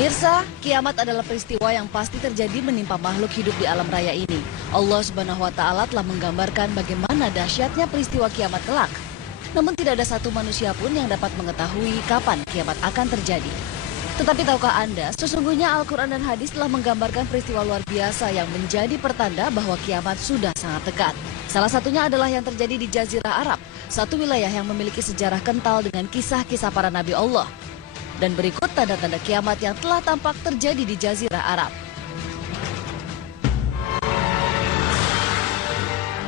Pemirsa, kiamat adalah peristiwa yang pasti terjadi menimpa makhluk hidup di alam raya ini. Allah Subhanahu wa Ta'ala telah menggambarkan bagaimana dahsyatnya peristiwa kiamat kelak. Namun tidak ada satu manusia pun yang dapat mengetahui kapan kiamat akan terjadi. Tetapi tahukah Anda, sesungguhnya Al-Quran dan Hadis telah menggambarkan peristiwa luar biasa yang menjadi pertanda bahwa kiamat sudah sangat dekat. Salah satunya adalah yang terjadi di Jazirah Arab, satu wilayah yang memiliki sejarah kental dengan kisah-kisah para Nabi Allah. Dan berikut tanda-tanda kiamat yang telah tampak terjadi di Jazirah Arab.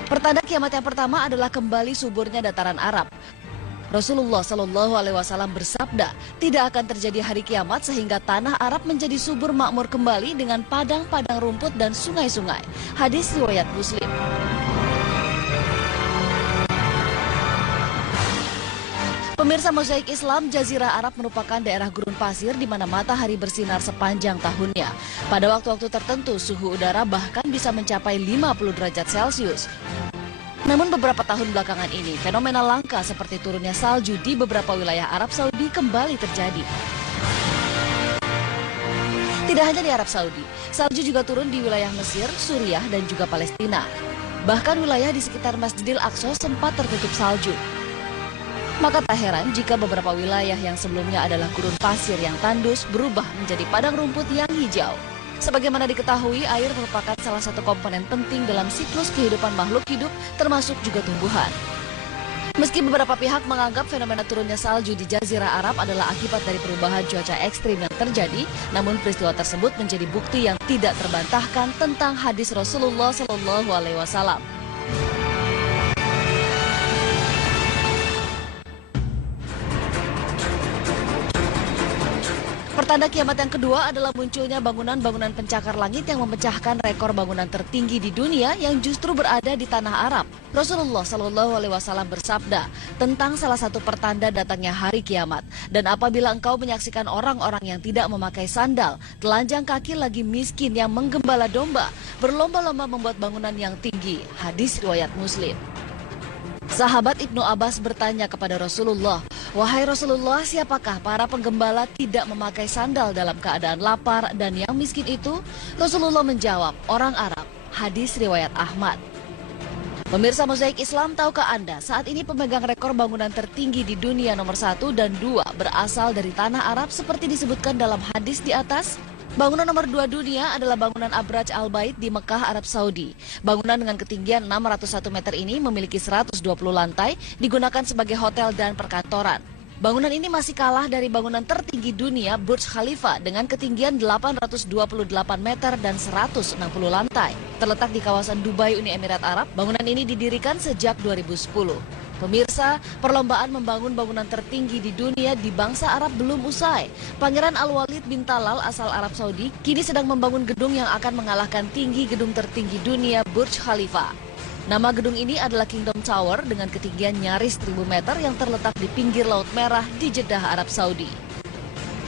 Pertanda kiamat yang pertama adalah kembali suburnya dataran Arab. Rasulullah Shallallahu Alaihi Wasallam bersabda, tidak akan terjadi hari kiamat sehingga tanah Arab menjadi subur makmur kembali dengan padang-padang rumput dan sungai-sungai. Hadis riwayat Muslim. Pemirsa Mozaik Islam, Jazirah Arab merupakan daerah gurun pasir di mana matahari bersinar sepanjang tahunnya. Pada waktu-waktu tertentu, suhu udara bahkan bisa mencapai 50 derajat Celcius. Namun beberapa tahun belakangan ini, fenomena langka seperti turunnya salju di beberapa wilayah Arab Saudi kembali terjadi. Tidak hanya di Arab Saudi, salju juga turun di wilayah Mesir, Suriah, dan juga Palestina. Bahkan wilayah di sekitar Masjidil Aqsa sempat tertutup salju. Maka tak heran jika beberapa wilayah yang sebelumnya adalah gurun pasir yang tandus berubah menjadi padang rumput yang hijau. Sebagaimana diketahui, air merupakan salah satu komponen penting dalam siklus kehidupan makhluk hidup, termasuk juga tumbuhan. Meski beberapa pihak menganggap fenomena turunnya salju di Jazirah Arab adalah akibat dari perubahan cuaca ekstrim yang terjadi, namun peristiwa tersebut menjadi bukti yang tidak terbantahkan tentang hadis Rasulullah Shallallahu Alaihi Wasallam. Pertanda kiamat yang kedua adalah munculnya bangunan-bangunan pencakar langit yang memecahkan rekor bangunan tertinggi di dunia yang justru berada di tanah Arab. Rasulullah Shallallahu Alaihi Wasallam bersabda tentang salah satu pertanda datangnya hari kiamat. Dan apabila engkau menyaksikan orang-orang yang tidak memakai sandal, telanjang kaki lagi miskin yang menggembala domba, berlomba-lomba membuat bangunan yang tinggi. Hadis riwayat Muslim. Sahabat Ibnu Abbas bertanya kepada Rasulullah, "Wahai Rasulullah, siapakah para penggembala tidak memakai sandal dalam keadaan lapar dan yang miskin itu?" Rasulullah menjawab, "Orang Arab." Hadis riwayat Ahmad. Pemirsa Mozaik Islam, tahukah Anda, saat ini pemegang rekor bangunan tertinggi di dunia nomor 1 dan 2 berasal dari tanah Arab seperti disebutkan dalam hadis di atas? Bangunan nomor 2 dunia adalah bangunan Abraj Al-Bait di Mekah, Arab Saudi. Bangunan dengan ketinggian 601 meter ini memiliki 120 lantai, digunakan sebagai hotel dan perkantoran. Bangunan ini masih kalah dari bangunan tertinggi dunia Burj Khalifa dengan ketinggian 828 meter dan 160 lantai. Terletak di kawasan Dubai, Uni Emirat Arab, bangunan ini didirikan sejak 2010. Pemirsa, perlombaan membangun bangunan tertinggi di dunia di bangsa Arab belum usai. Pangeran Al-Walid bin Talal asal Arab Saudi kini sedang membangun gedung yang akan mengalahkan tinggi gedung tertinggi dunia Burj Khalifa. Nama gedung ini adalah Kingdom Tower dengan ketinggian nyaris 1000 meter yang terletak di pinggir Laut Merah di Jeddah, Arab Saudi.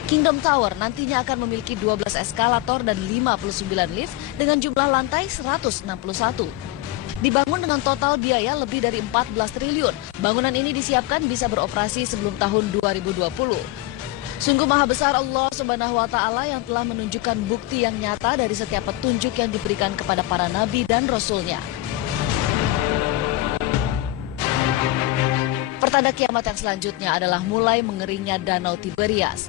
Kingdom Tower nantinya akan memiliki 12 eskalator dan 59 lift dengan jumlah lantai 161. Dibangun dengan total biaya lebih dari 14 triliun. Bangunan ini disiapkan bisa beroperasi sebelum tahun 2020. Sungguh maha besar Allah Subhanahu wa Ta'ala yang telah menunjukkan bukti yang nyata dari setiap petunjuk yang diberikan kepada para nabi dan rasulnya. Pertanda kiamat yang selanjutnya adalah mulai mengeringnya Danau Tiberias.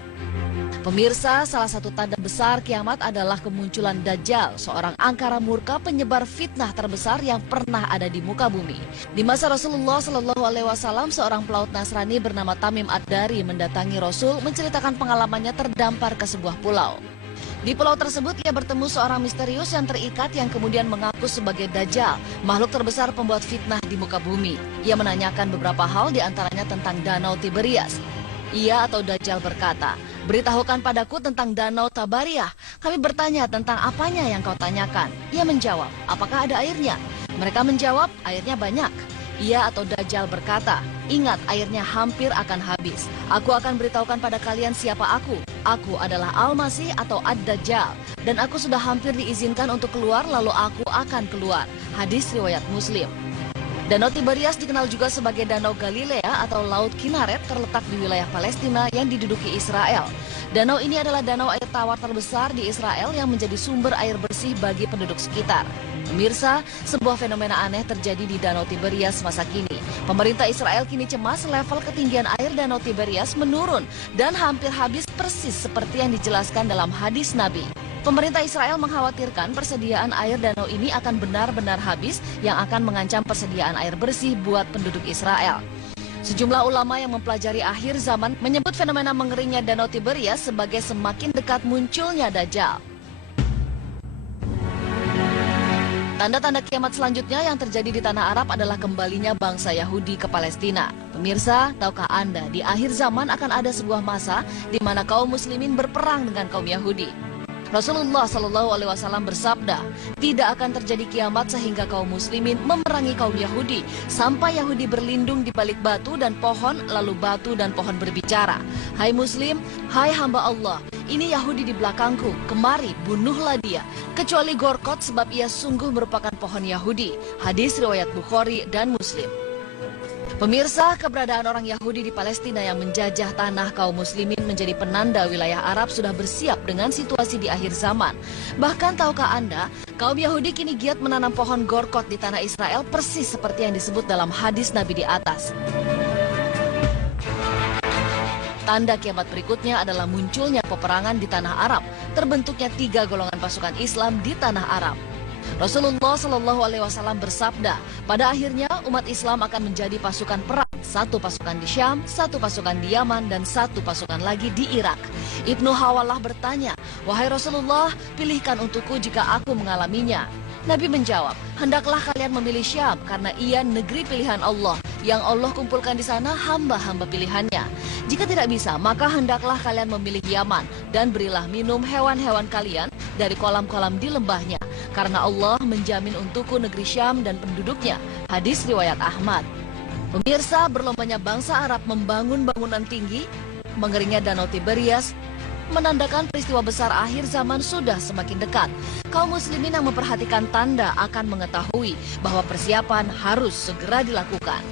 Pemirsa, salah satu tanda besar kiamat adalah kemunculan Dajjal, seorang angkara murka penyebar fitnah terbesar yang pernah ada di muka bumi. Di masa Rasulullah Shallallahu Alaihi Wasallam, seorang pelaut Nasrani bernama Tamim Ad-Dari mendatangi Rasul menceritakan pengalamannya terdampar ke sebuah pulau. Di pulau tersebut ia bertemu seorang misterius yang terikat yang kemudian mengaku sebagai Dajjal, makhluk terbesar pembuat fitnah di muka bumi. Ia menanyakan beberapa hal diantaranya tentang Danau Tiberias. Ia atau Dajjal berkata, "Beritahukan padaku tentang Danau Tabariah." Kami bertanya tentang apanya yang kau tanyakan. Ia menjawab, "Apakah ada airnya?" Mereka menjawab, "Airnya banyak." Ia atau Dajjal berkata, "Ingat, airnya hampir akan habis. Aku akan beritahukan pada kalian siapa aku. Aku adalah Al-Masih atau Ad-Dajjal. Dan aku sudah hampir diizinkan untuk keluar lalu aku akan keluar." Hadis riwayat Muslim. Danau Tiberias dikenal juga sebagai Danau Galilea atau Laut Kinneret, terletak di wilayah Palestina yang diduduki Israel. Danau ini adalah danau air tawar terbesar di Israel yang menjadi sumber air bersih bagi penduduk sekitar. Pemirsa, sebuah fenomena aneh terjadi di Danau Tiberias masa kini. Pemerintah Israel kini cemas level ketinggian air Danau Tiberias menurun dan hampir habis persis seperti yang dijelaskan dalam hadis Nabi. Pemerintah Israel mengkhawatirkan persediaan air danau ini akan benar-benar habis yang akan mengancam persediaan air bersih buat penduduk Israel. Sejumlah ulama yang mempelajari akhir zaman menyebut fenomena mengeringnya Danau Tiberias sebagai semakin dekat munculnya Dajjal. Tanda-tanda kiamat selanjutnya yang terjadi di tanah Arab adalah kembalinya bangsa Yahudi ke Palestina. Pemirsa, tahukah Anda di akhir zaman akan ada sebuah masa di mana kaum muslimin berperang dengan kaum Yahudi? Rasulullah SAW bersabda, tidak akan terjadi kiamat sehingga kaum muslimin memerangi kaum Yahudi sampai Yahudi berlindung di balik batu dan pohon, lalu batu dan pohon berbicara. Hai muslim, hai hamba Allah, ini Yahudi di belakangku, kemari bunuhlah dia, kecuali Gorkot sebab ia sungguh merupakan pohon Yahudi. Hadis riwayat Bukhari dan Muslim. Pemirsa, keberadaan orang Yahudi di Palestina yang menjajah tanah kaum muslimin menjadi penanda wilayah Arab sudah bersiap dengan situasi di akhir zaman. Bahkan tahukah Anda, kaum Yahudi kini giat menanam pohon Gorkot di tanah Israel persis seperti yang disebut dalam hadis Nabi di atas. Tanda kiamat berikutnya adalah munculnya peperangan di tanah Arab, terbentuknya 3 golongan pasukan Islam di tanah Arab. Rasulullah SAW bersabda, pada akhirnya umat Islam akan menjadi pasukan perang, 1 pasukan di Syam, 1 pasukan di Yaman, dan 1 pasukan lagi di Irak. Ibnu Hawalah bertanya, wahai Rasulullah, pilihkan untukku jika aku mengalaminya. Nabi menjawab, hendaklah kalian memilih Syam karena ia negeri pilihan Allah, yang Allah kumpulkan di sana hamba-hamba pilihannya. Jika tidak bisa, maka hendaklah kalian memilih Yaman dan berilah minum hewan-hewan kalian dari kolam-kolam di lembahnya, karena Allah menjamin untukku negeri Syam dan penduduknya. Hadis riwayat Ahmad. Pemirsa, berlombanya bangsa Arab membangun bangunan tinggi, mengeringnya Danau Tiberias, menandakan peristiwa besar akhir zaman sudah semakin dekat. Kaum muslimin yang memperhatikan tanda akan mengetahui bahwa persiapan harus segera dilakukan.